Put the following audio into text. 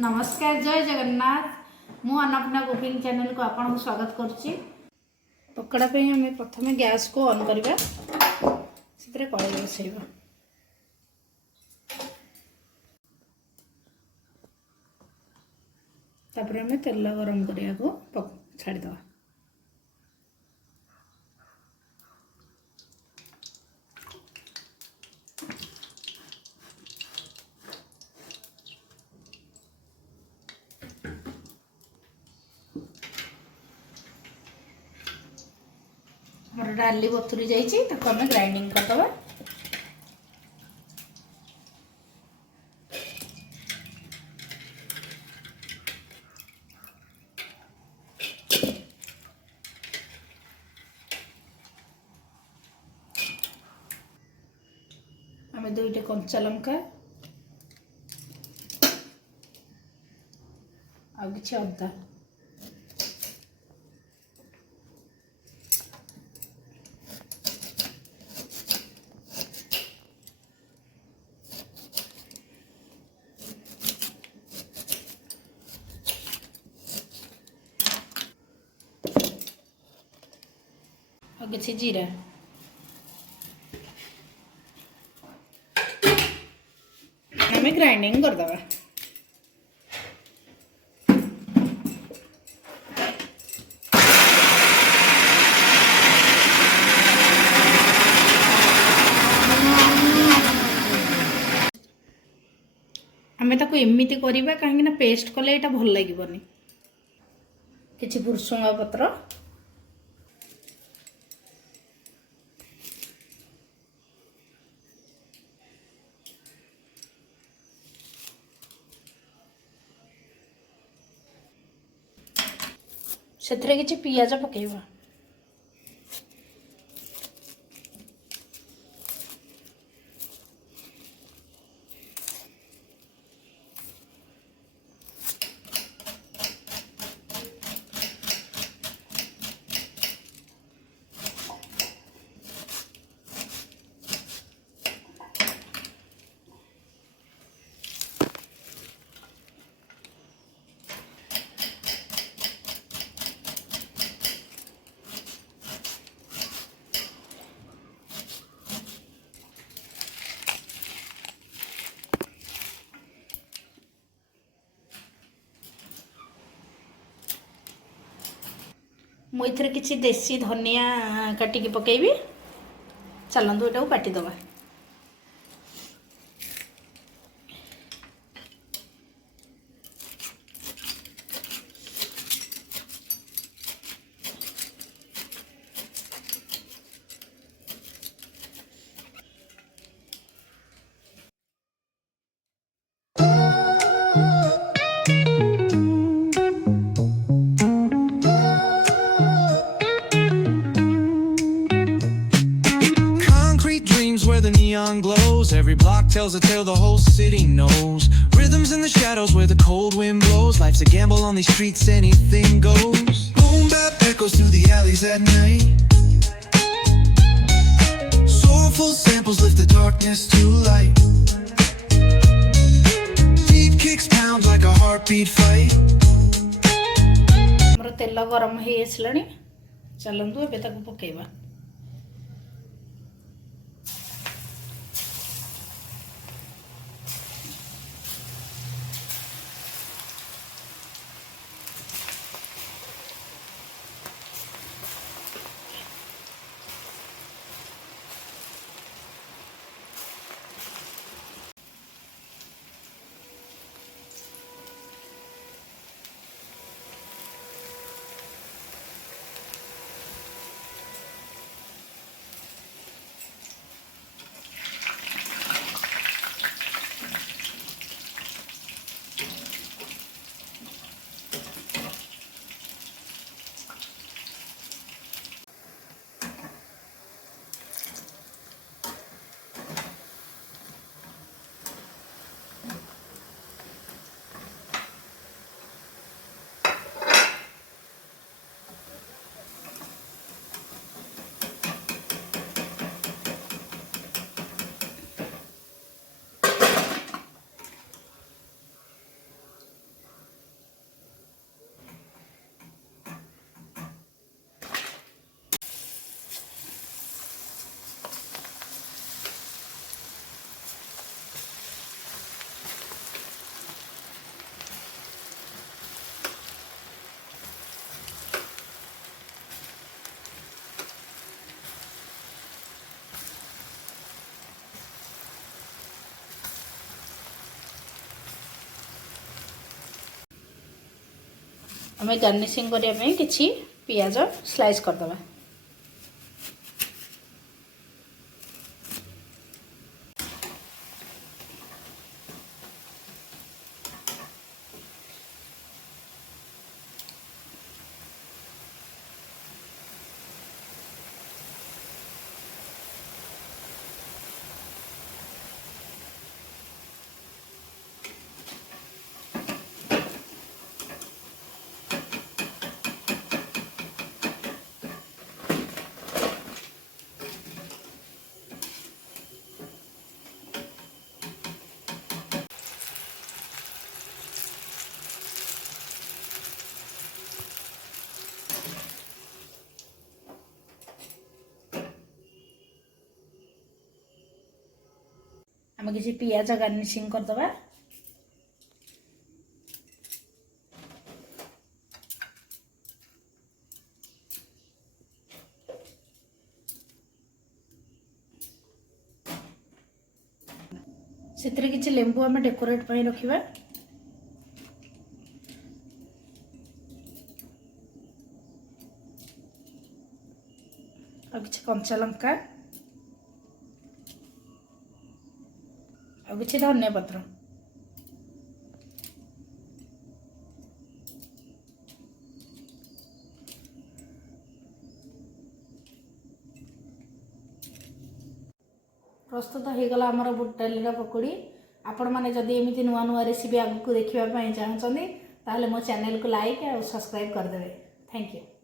नमस्कार जय जगन्नाथ मु अन्नपूर्णा कुकिंग चैनल को आपन को स्वागत करछि। पकड़ा पे हमें प्रथम गैस को ऑन करबा सेतरे कड़ाई बसैबा। तापर हमें तेल गरम करिया को छाड़ी दवा। मोर डाली बतुरी जाइए ताको हमें ग्राइंडिंग करदबा। हमें दुईटे कंचा लंका आ किछि अदा और किछि जीरा हमें ग्राइंडिंग कर दबा। हमें ताको एमिति करिबा काहे ना पेस्ट कले एटा भल लागिबनी। किछि भुरसुंगा पत्र सेथरे किछि पियाज पकेइबा। मु इथरे किछि देसी धनिया काटिकी पकेइबी। चलंतु एटा को काटी दबा। Where the neon glows, every block tells a tale the whole city knows. Rhythms in the shadows where the cold wind blows. Life's a gamble on these streets, anything goes. Boom bap echoes through the alleys at night. Soulful samples lift the darkness to light. Beat kicks pound like a heartbeat fight. हमर तेल गरम हे आसलानी। चलंतु एबे ताको पकेइबा। आम garnishing करने किसी पियाज slice करदे। आम किसी पियाज गार्निशिंग करदे। से किसी लेंबू आम डेकोरेट पर रखा। किसी कंचा लंका और किसी धनिया पत्र। प्रस्तुत हो गला आमर बुट डाली पकोड़ी। आपण मैंने जदि एमती नुआ नुआ रेसिपी आगू देखा चाहते ताले मो चैनल को लाइक और सब्सक्राइब करदे। Thank you.